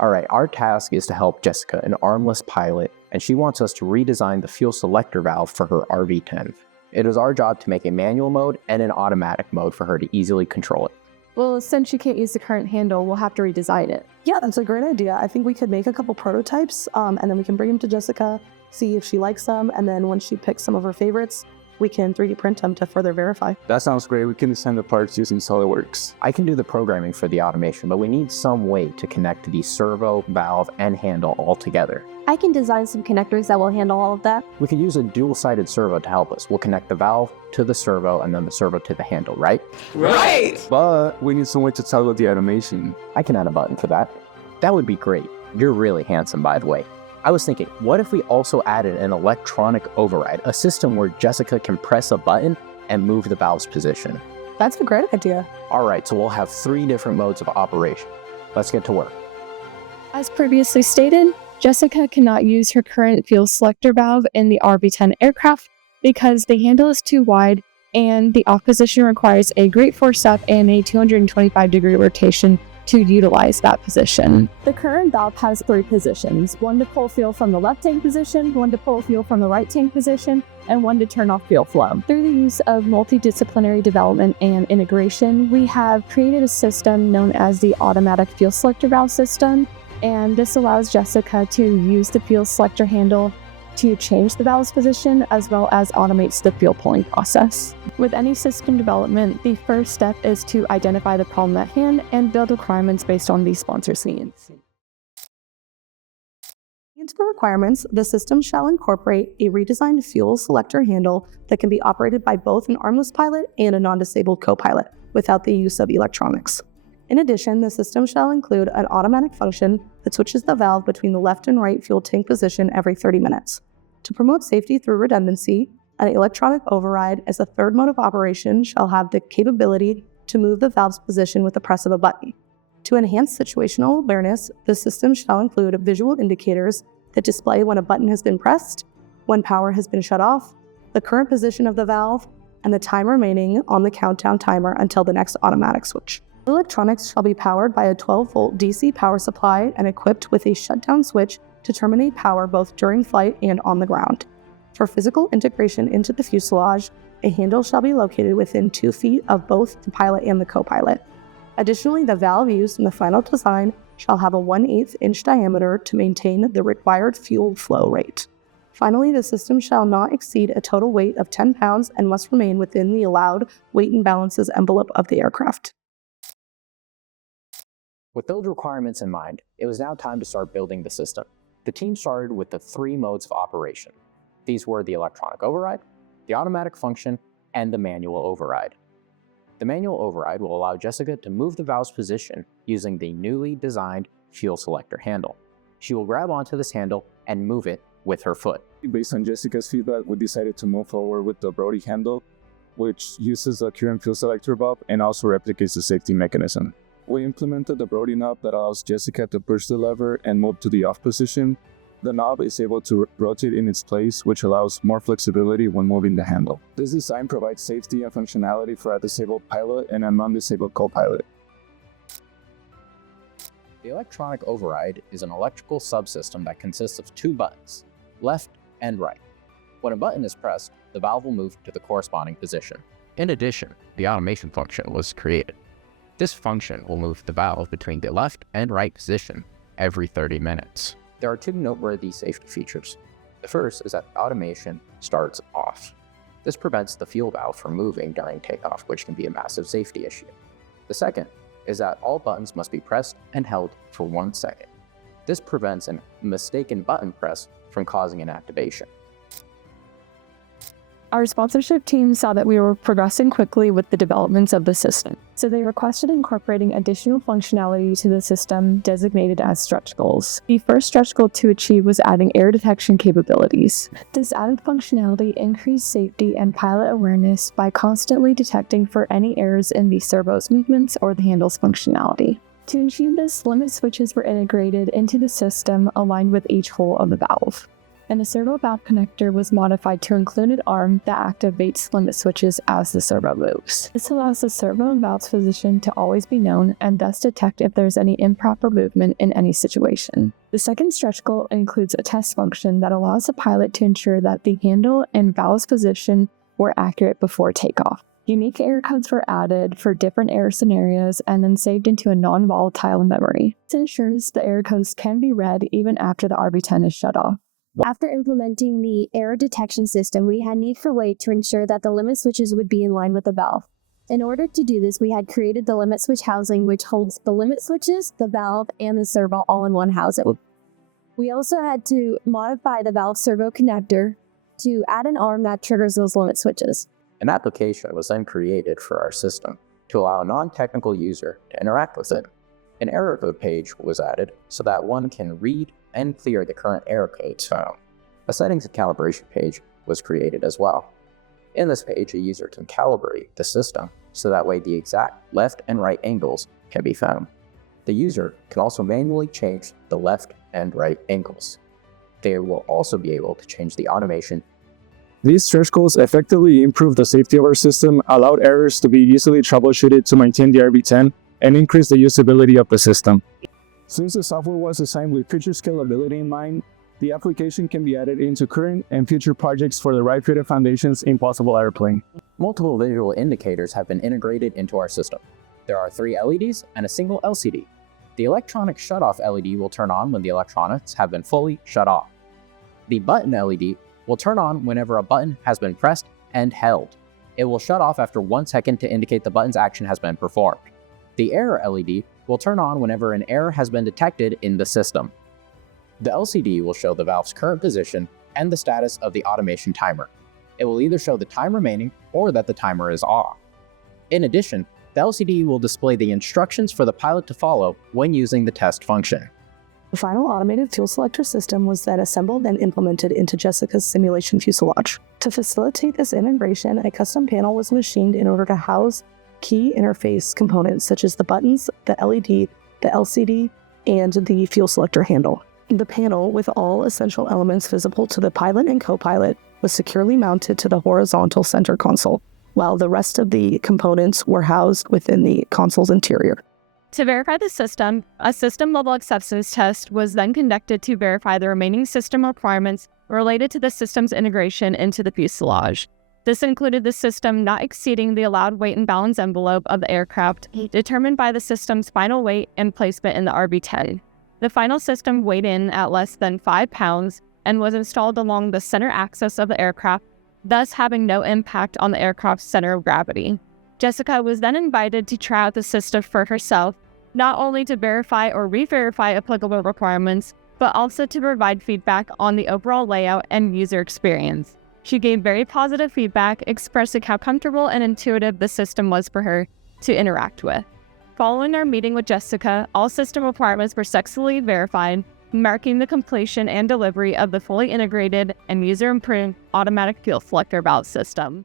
Alright, our task is to help Jessica, an armless pilot, and she wants us to redesign the fuel selector valve for her RV-10. It is our job to make a manual mode and an automatic mode for her to easily control it. Well, since she can't use the current handle, we'll have to redesign it. Yeah, that's a great idea. I think we could make a couple prototypes, and then we can bring them to Jessica, see if she likes them, and then once she picks some of her favorites, we can 3D print them to further verify. That sounds great. We can design the parts using SolidWorks. I can do the programming for the automation, but we need some way to connect the servo, valve, and handle all together. I can design some connectors that will handle all of that. We could use a dual-sided servo to help us. We'll connect the valve to the servo and then the servo to the handle, right? Right! But we need some way to toggle the automation. I can add a button for that. That would be great. You're really handsome, by the way. I was thinking, what if we also added an electronic override, a system where Jessica can press a button and move the valve's position? That's a great idea. Alright, so we'll have 3 different modes of operation. Let's get to work. As previously stated, Jessica cannot use her current fuel selector valve in the RV-10 aircraft because the handle is too wide and the off position requires a great force up and a 225-degree rotation to utilize that position. The current valve has 3 positions, one to pull fuel from the left tank position, one to pull fuel from the right tank position, and one to turn off fuel flow. Through the use of multidisciplinary development and integration, we have created a system known as the automatic fuel selector valve system, and this allows Jessica to use the fuel selector handle to change the valve's position as well as automates the fuel pulling process. With any system development, the first step is to identify the problem at hand and build requirements based on the sponsor's needs. For requirements, the system shall incorporate a redesigned fuel selector handle that can be operated by both an armless pilot and a non-disabled co-pilot without the use of electronics. In addition, the system shall include an automatic function that switches the valve between the left and right fuel tank position every 30 minutes. To promote safety through redundancy, an electronic override as a third mode of operation shall have the capability to move the valve's position with the press of a button. To enhance situational awareness, the system shall include visual indicators that display when a button has been pressed, when power has been shut off, the current position of the valve, and the time remaining on the countdown timer until the next automatic switch. Electronics shall be powered by a 12-volt DC power supply and equipped with a shutdown switch to terminate power both during flight and on the ground. For physical integration into the fuselage, a handle shall be located within 2 feet of both the pilot and the co-pilot. Additionally, the valve used in the final design shall have a 1/8 inch diameter to maintain the required fuel flow rate. Finally, the system shall not exceed a total weight of 10 pounds and must remain within the allowed weight and balances envelope of the aircraft. With those requirements in mind, it was now time to start building the system. The team started with the 3 modes of operation. These were the electronic override, the automatic function, and the manual override. The manual override will allow Jessica to move the valve's position using the newly designed fuel selector handle. She will grab onto this handle and move it with her foot. Based on Jessica's feedback, we decided to move forward with the Brody handle, which uses the current fuel selector valve and also replicates the safety mechanism. We implemented the Brody knob that allows Jessica to push the lever and move to the off position. The knob is able to rotate in its place, which allows more flexibility when moving the handle. This design provides safety and functionality for a disabled pilot and a non-disabled co-pilot. The electronic override is an electrical subsystem that consists of 2 buttons, left and right. When a button is pressed, the valve will move to the corresponding position. In addition, the automation function was created. This function will move the valve between the left and right position every 30 minutes. There are 2 noteworthy safety features. The first is that automation starts off. This prevents the fuel valve from moving during takeoff, which can be a massive safety issue. The second is that all buttons must be pressed and held for 1 second. This prevents a mistaken button press from causing an activation. Our sponsorship team saw that we were progressing quickly with the developments of the system, so they requested incorporating additional functionality to the system designated as stretch goals. The first stretch goal to achieve was adding air detection capabilities. This added functionality increased safety and pilot awareness by constantly detecting for any errors in the servo's movements or the handle's functionality. To achieve this, limit switches were integrated into the system aligned with each hole of the valve. and the servo valve connector was modified to include an arm that activates limit switches as the servo moves. This allows the servo and valve's position to always be known and thus detect if there's any improper movement in any situation. The second stretch goal includes a test function that allows the pilot to ensure that the handle and valve's position were accurate before takeoff. Unique error codes were added for different error scenarios and then saved into a non-volatile memory. This ensures the error codes can be read even after the RB10 is shut off. After implementing the error detection system, we had need for weight to ensure that the limit switches would be in line with the valve. In order to do this, we had created the limit switch housing, which holds the limit switches, the valve, and the servo all in one housing. We also had to modify the valve servo connector to add an arm that triggers those limit switches. An application was then created for our system to allow a non-technical user to interact with it. An error code page was added so that one can read and clear the current error codes found. A settings and calibration page was created as well. In this page, a user can calibrate the system so that way the exact left and right angles can be found. The user can also manually change the left and right angles. They will also be able to change the automation. These stretch goals effectively improved the safety of our system, allowed errors to be easily troubleshooted to maintain the RB10, and increased the usability of the system. Since the software was designed with future scalability in mind, the application can be added into current and future projects for the right fitted foundations in possible airplane. Multiple visual indicators have been integrated into our system. There are 3 LEDs and a single LCD. The electronic shutoff LED will turn on when the electronics have been fully shut off. The button LED will turn on whenever a button has been pressed and held. It will shut off after 1 second to indicate the button's action has been performed. The error LED will turn on whenever an error has been detected in the system. The LCD will show the valve's current position and the status of the automation timer. It will either show the time remaining or that the timer is off. In addition, the LCD will display the instructions for the pilot to follow when using the test function. The final automated fuel selector system was then assembled and implemented into Jessica's simulation fuselage. To facilitate this integration, a custom panel was machined in order to house key interface components such as the buttons, the LED, the LCD, and the fuel selector handle. The panel, with all essential elements visible to the pilot and co-pilot, was securely mounted to the horizontal center console, while the rest of the components were housed within the console's interior. To verify the system, a system-level acceptance test was then conducted to verify the remaining system requirements related to the system's integration into the fuselage. This included the system not exceeding the allowed weight and balance envelope of the aircraft, determined by the system's final weight and placement in the RB10. The final system weighed in at less than 5 pounds and was installed along the center axis of the aircraft, thus having no impact on the aircraft's center of gravity. Jessica was then invited to try out the system for herself, not only to verify or re-verify applicable requirements, but also to provide feedback on the overall layout and user experience. She gave very positive feedback, expressing how comfortable and intuitive the system was for her to interact with. Following our meeting with Jessica, all system requirements were successfully verified, marking the completion and delivery of the fully integrated and user-improved automatic fuel selector valve system.